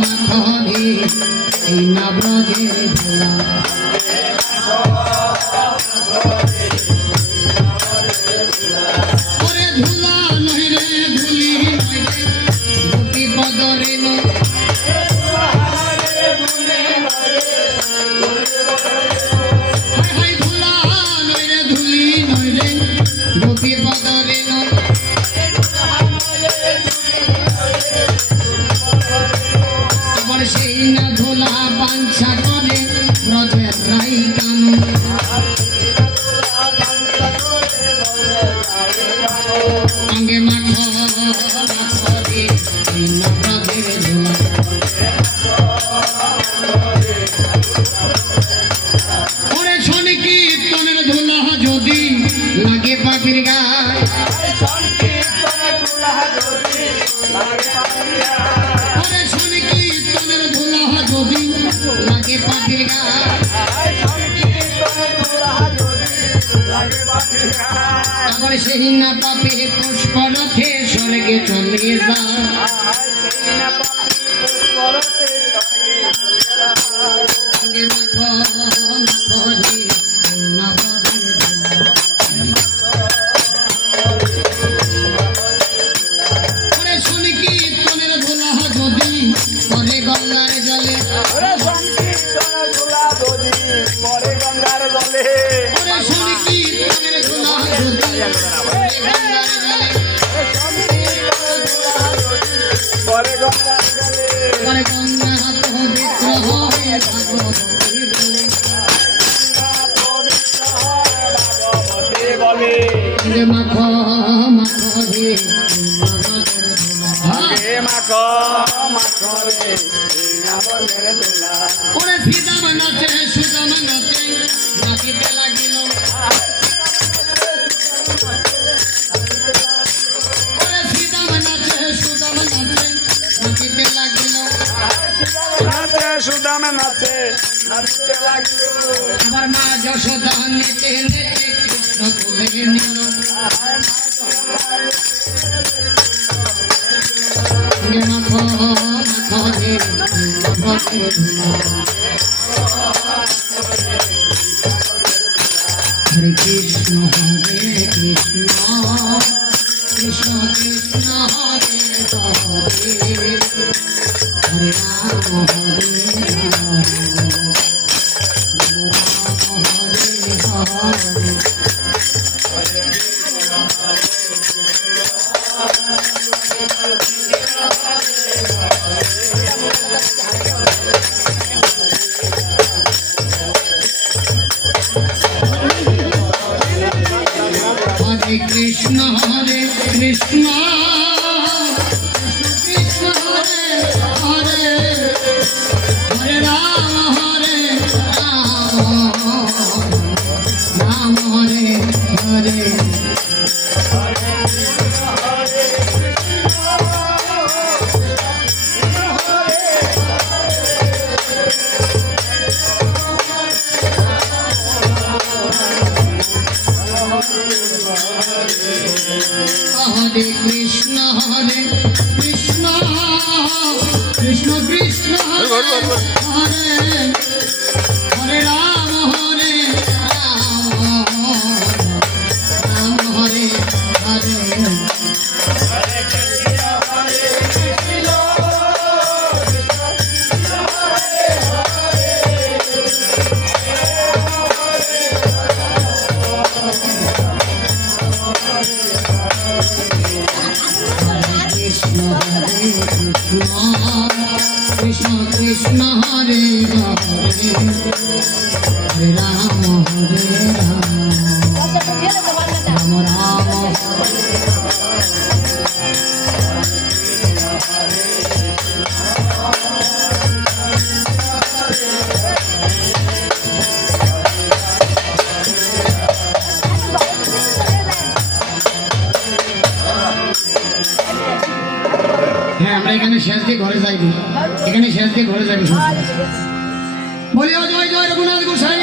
মাখরে এই না ব্রজের ধুলা ওরে ধুলা নয় রে ধুলি নয় রে গোপী পদরে ধুলা নয় রে ধুলি নয় রে গোপী পদরে আবার সেই না ধুলা বাঞ্ছা করে ব্রজের রাই কানু অঙ্গে মাখো মাখরে এই না ব্রজের ধুলা ওরে শনি কীর্তনের ধুলা যদি লাগে পাখির গায় ওরে শনি কীর্তনের ধুলা যদি লাগে পাখির গায় আবার সেই না পাপে পুষ্পরথে স্বর্গে চলে যায় অঙ্গে মাখো মাখরে এই না ব্রজের ধুলা ওরে শনি কীর্তনের ধুলা যদি পরে গঙ্গার জলে ওরে শনি কীর্তনের ধুলা যদি পরে গঙ্গার জলে পরে গঙ্গা হাত পবিত্র হয় ভাগবতী বলে মাখো মাখরে ওরে শ্রীদাম নাচে সুদাম নাচে নাচিতে লাগিল ওরে শ্রীদাম নাচে সুদাম নাচে নাচিতে লাগিল সুদাম নাচে নাচতে লাগিল আবার মা যশোদা নেচে নেচে কৃষ্ণ তুলে নিল মাখো মাখরে ব্রজের ধুলা হরে কৃষ্ণ কৃষ্ণ কৃষ্ণ হরে হরে হরে রাম হরে হরে হরে কৃষ্ণ কৃষ্ণ কৃষ্ণ হরে হরে হরে রাম রাম হরে হরে হরে কৃষ্ণ কৃষ্ণ কৃষ্ণ কৃষ্ণ হরে হরে হরে রাম রাম হরে হরে কৃষ্ণ কৃষ্ণ হরে হরে হরে রাম রাম রাম হ্যাঁ আমরা এখানে শেষ দিয়ে ঘরে যাইব এখানে শেষ দিয়ে ঘরে যাইব বলি জয় জয় রঘুনাথ গোসাই।